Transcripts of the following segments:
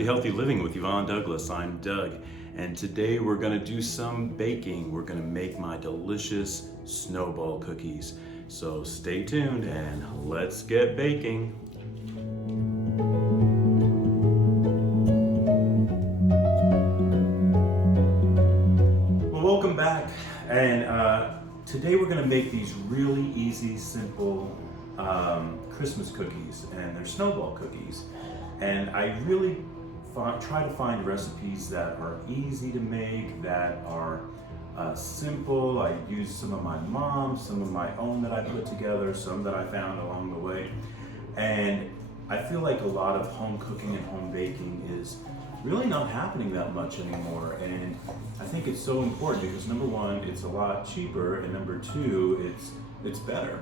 Happy Healthy Living with Yvonne Douglas. I'm Doug, and today we're going to do some baking. We're going to make my delicious snowball cookies. So stay tuned and let's get baking. Well, welcome back. And today we're going to make these really easy, simple Christmas cookies, and they're snowball cookies. And I really try to find recipes that are easy to make, that are simple. I use some of my mom's, some of my own that I put together, some that I found along the way. And I feel like a lot of home cooking and home baking is really not happening that much anymore. And I think it's so important because number one, it's a lot cheaper, and number two, it's better.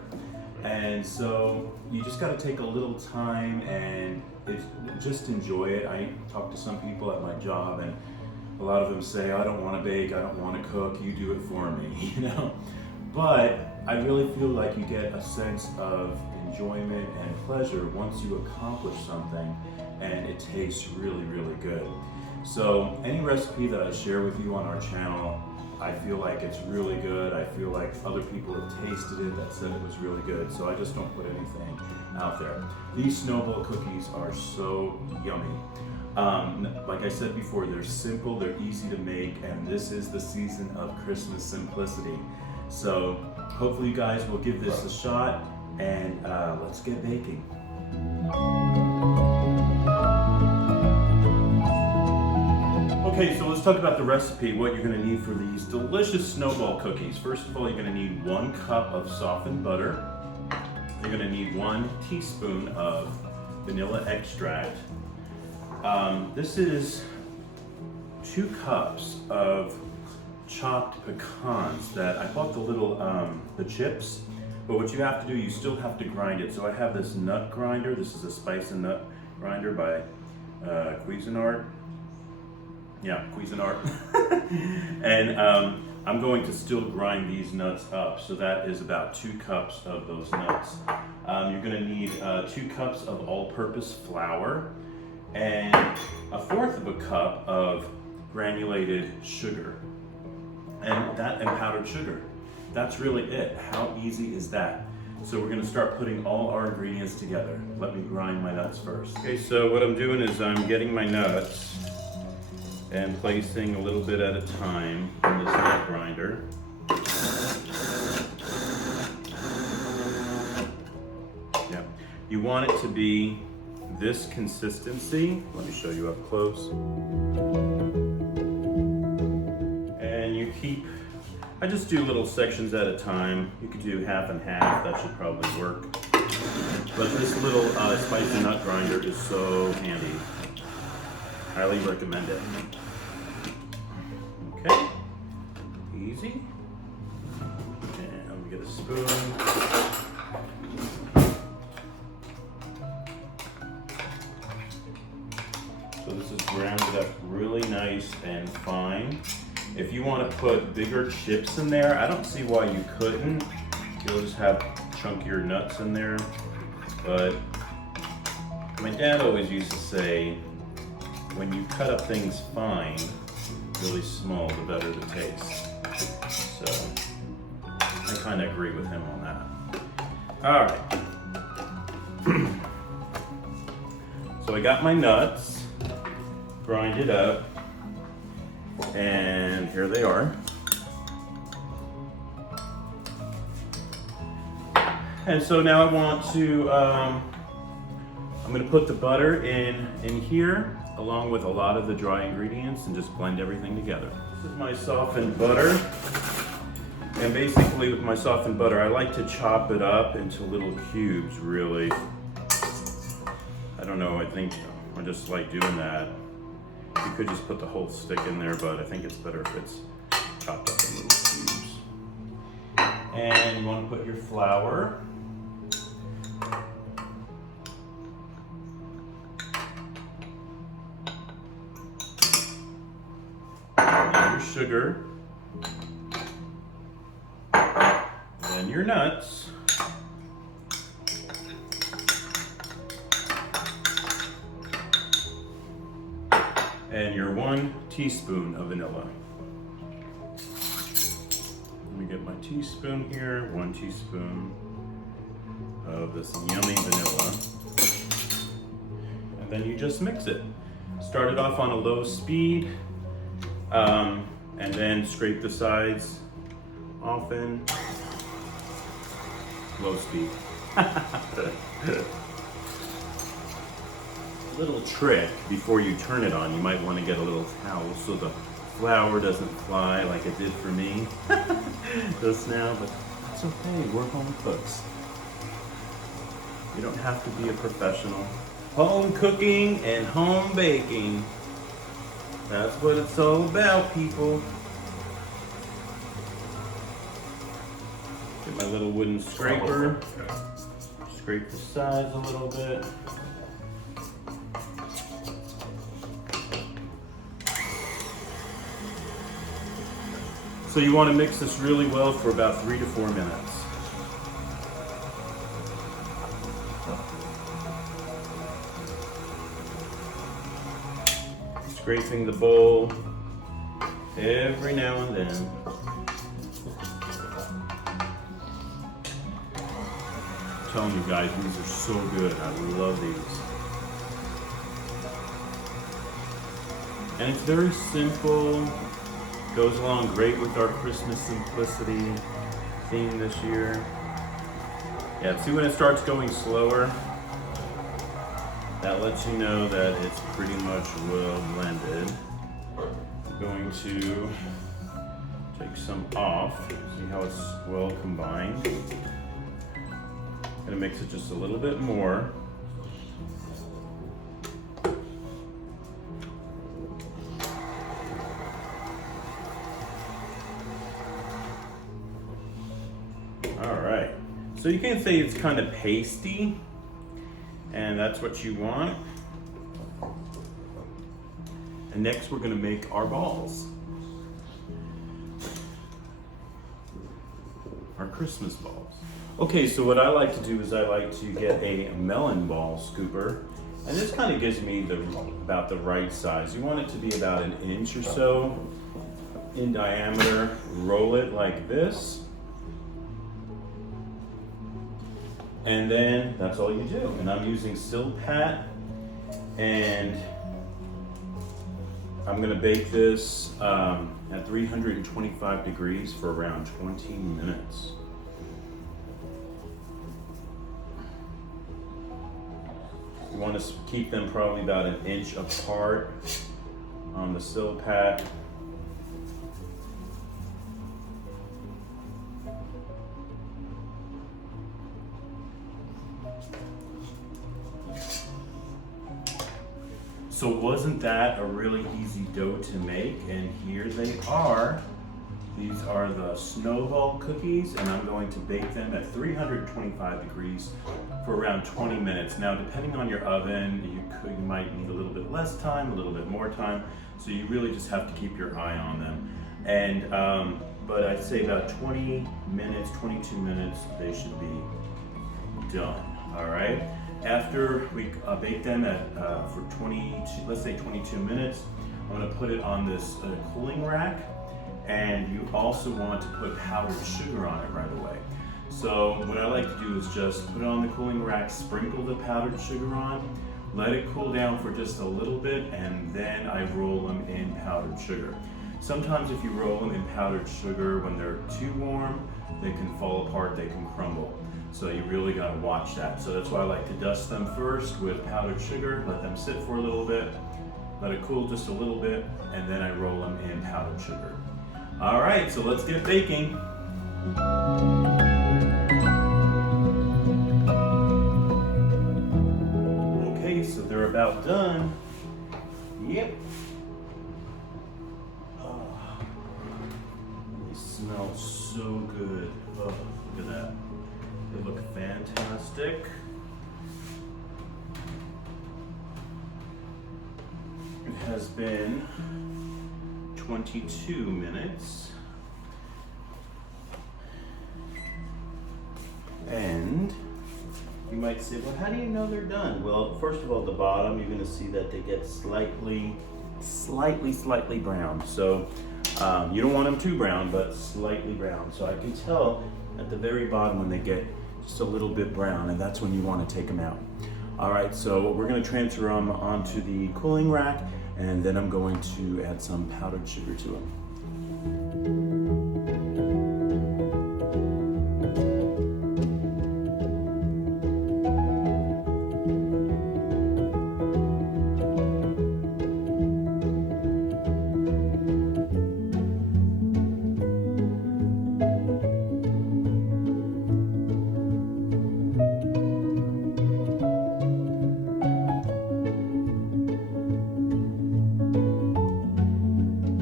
And so you just got to take a little time and just enjoy it. I talk to some people at my job, and a lot of them say, I don't want to bake, I don't want to cook, you do it for me, you know? But I really feel like you get a sense of enjoyment and pleasure once you accomplish something and it tastes really, really good. So any recipe that I share with you on our channel, I feel like it's really good. I feel like other people have tasted it that said it was really good, so I just don't put anything out there. These snowball cookies are so yummy. Like I said before, they're simple, they're easy to make, and this is the season of Christmas simplicity. So hopefully you guys will give this a shot, and let's get baking. Okay, so let's talk about the recipe, what you're going to need for these delicious snowball cookies. First of all, you're going to need 1 cup of softened butter. You're going to need 1 teaspoon of vanilla extract. This is 2 cups of chopped pecans that I bought the little, the chips, but what you have to do, you still have to grind it. So I have this nut grinder. This is a spice and nut grinder by Cuisinart. Yeah, Cuisinart. And I'm going to still grind these nuts up. So that is about 2 cups of those nuts. You're going to need 2 cups of all-purpose flour and 1/4 of a cup of granulated sugar and powdered sugar. That's really it. How easy is that? So we're going to start putting all our ingredients together. Let me grind my nuts first. Okay, so what I'm doing is I'm getting my nuts and placing a little bit at a time in this nut grinder. Yeah, you want it to be this consistency. Let me show you up close. And you keep, I just do little sections at a time. You could do half and half, that should probably work. But this little spicy nut grinder is so handy. Highly recommend it. Okay, easy. And let me get a spoon. So this is grounded up really nice and fine. If you want to put bigger chips in there, I don't see why you couldn't. You'll just have chunkier nuts in there. But my dad always used to say, when you cut up things fine, really small, the better the taste. So I kind of agree with him on that. All right. So I got my nuts grinded up, and here they are. And so now I want to, I'm going to put the butter in here along with a lot of the dry ingredients and just blend everything together. This is my softened butter. And basically with my softened butter, I like to chop it up into little cubes, really. I don't know, I think I just like doing that. You could just put the whole stick in there, but I think it's better if it's chopped up in little cubes. And you want to put your flour. And your sugar. And your nuts. 1 teaspoon of vanilla. Let me get my teaspoon here. 1 teaspoon of this yummy vanilla. And then you just mix it. Start it off on a low speed, and then scrape the sides often. Low speed. Little trick before you turn it on, you might want to get a little towel so the flour doesn't fly like it did for me just now, but that's okay, we're home cooks. You don't have to be a professional. Home cooking and home baking. That's what it's all about, people. Get my little wooden scraper. Scrape the sides a little bit. So you want to mix this really well for about 3 to 4 minutes. Scraping the bowl every now and then. I'm telling you guys, these are so good. I love these. And it's very simple. Goes along great with our Christmas simplicity theme this year. Yeah, see when it starts going slower, that lets you know that it's pretty much well blended. I'm going to take some off, see how it's well combined. Gonna mix it just a little bit more. All right, so you can say it's kind of pasty, and that's what you want. And next we're gonna make our balls. Our Christmas balls. Okay, so what I like to do is I like to get a melon ball scooper, and this kind of gives me about the right size. You want it to be about 1 inch or so in diameter. Roll it like this. And then that's all you do. And I'm using Silpat, and I'm gonna bake this at 325 degrees for around 20 minutes. You want to keep them probably about 1 inch apart on the Silpat. So wasn't that a really easy dough to make? And here they are. These are the Snowball cookies, and I'm going to bake them at 325 degrees for around 20 minutes. Now, depending on your oven, you might need a little bit less time, a little bit more time, so you really just have to keep your eye on them. And but I'd say about 20 minutes, 22 minutes, they should be done. All right. After we bake them for 22 minutes, I'm going to put it on this cooling rack, and you also want to put powdered sugar on it right away. So what I like to do is just put it on the cooling rack, sprinkle the powdered sugar on, let it cool down for just a little bit, and then I roll them in powdered sugar. Sometimes if you roll them in powdered sugar when they're too warm, they can fall apart, they can crumble. So you really gotta watch that. So that's why I like to dust them first with powdered sugar, let them sit for a little bit, let it cool just a little bit, and then I roll them in powdered sugar. All right, so let's get baking. Okay, so they're about done. Yep. Oh, they smell so good. Oh, look at that. They look fantastic. It has been 22 minutes. And you might say, well, how do you know they're done? Well, first of all, at the bottom, you're gonna see that they get slightly slightly brown. So you don't want them too brown, but slightly brown. So I can tell at the very bottom when they get just a little bit brown, and that's when you want to take them out. All right, so we're going to transfer them onto the cooling rack, and then I'm going to add some powdered sugar to them.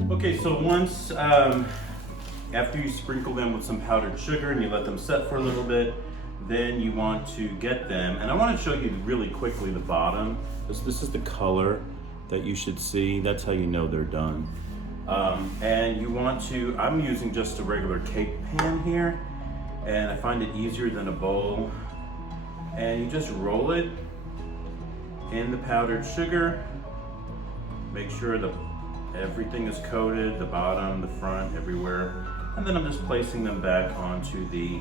Okay, so once, after you sprinkle them with some powdered sugar and you let them set for a little bit, then you want to get them, and I want to show you really quickly the bottom. This is the color that you should see. That's how you know they're done. And you want to, I'm using just a regular cake pan here, and I find it easier than a bowl. And you just roll it in the powdered sugar. Make sure everything is coated, the bottom, the front, everywhere. And then I'm just placing them back onto the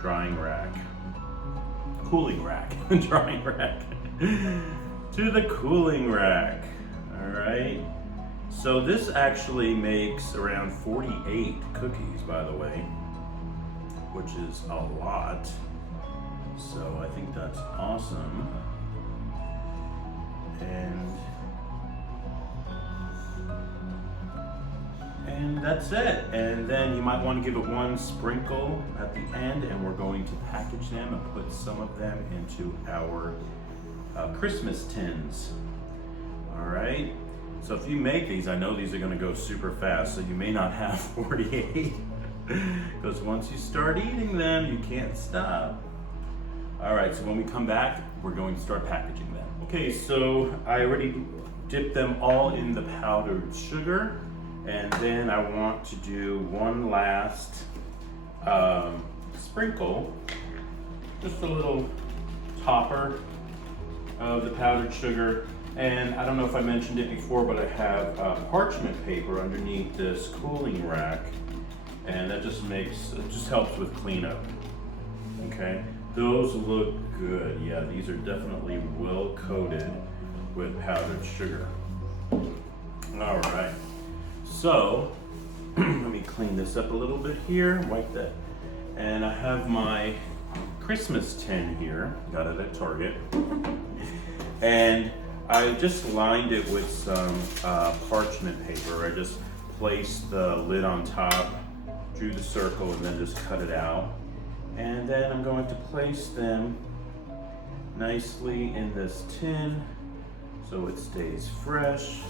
drying rack. Cooling rack, drying rack. To the cooling rack, all right? So this actually makes around 48 cookies, by the way, which is a lot. So I think that's awesome. And that's it. And then you might want to give it one sprinkle at the end, and we're going to package them and put some of them into our Christmas tins. All right. So if you make these, I know these are going to go super fast, so you may not have 48 because once you start eating them, you can't stop. All right, so when we come back, we're going to start packaging them. Okay, so I already dipped them all in the powdered sugar, and then I want to do one last sprinkle, just a little topper of the powdered sugar. And I don't know if I mentioned it before, but I have parchment paper underneath this cooling rack, and that just helps with cleanup. Okay, those look good. Yeah, these are definitely well coated with powdered sugar. All right, so let me clean this up a little bit here, wipe that. And I have my Christmas tin here, got it at Target. And I just lined it with some parchment paper. I just placed the lid on top, drew the circle, and then just cut it out. And then I'm going to place them nicely in this tin so it stays fresh.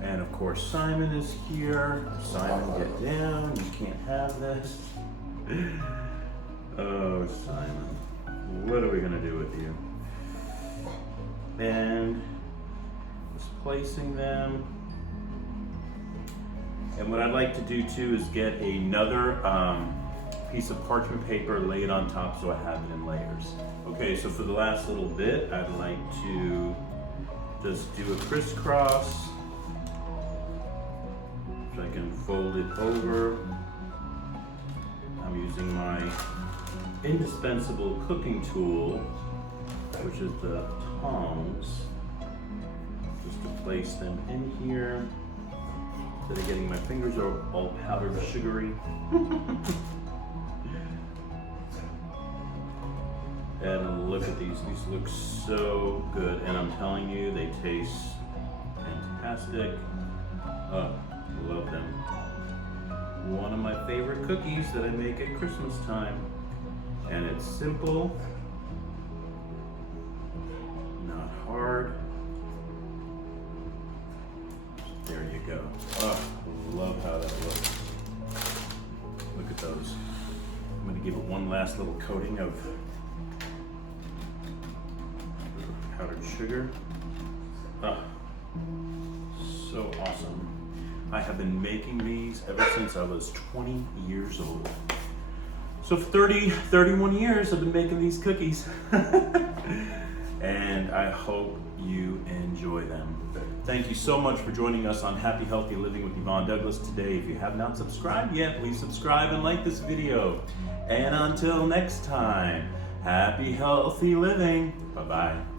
And of course, Simon is here. Simon, get down. You can't have this. Oh, Simon, what are we gonna do with you? And just placing them. And what I'd like to do too is get another piece of parchment paper, lay it on top so I have it in layers. Okay, so for the last little bit, I'd like to just do a crisscross. So I can fold it over. I'm using my indispensable cooking tool, which is the tongs, just to place them in here instead of getting my fingers all powdered sugary. And look at these look so good, and I'm telling you, they taste fantastic. Oh, love them. One of my favorite cookies that I make at Christmas time. And it's simple, not hard. There you go. Oh, love how that looks. Look at those. I'm gonna give it one last little coating of powdered sugar. Oh, so awesome. I have been making these ever since I was 20 years old. So for 31 years, I've been making these cookies. And I hope you enjoy them. Thank you so much for joining us on Happy Healthy Living with Yvonne Douglas today. If you have not subscribed yet, please subscribe and like this video. And until next time, happy healthy living. Bye-bye.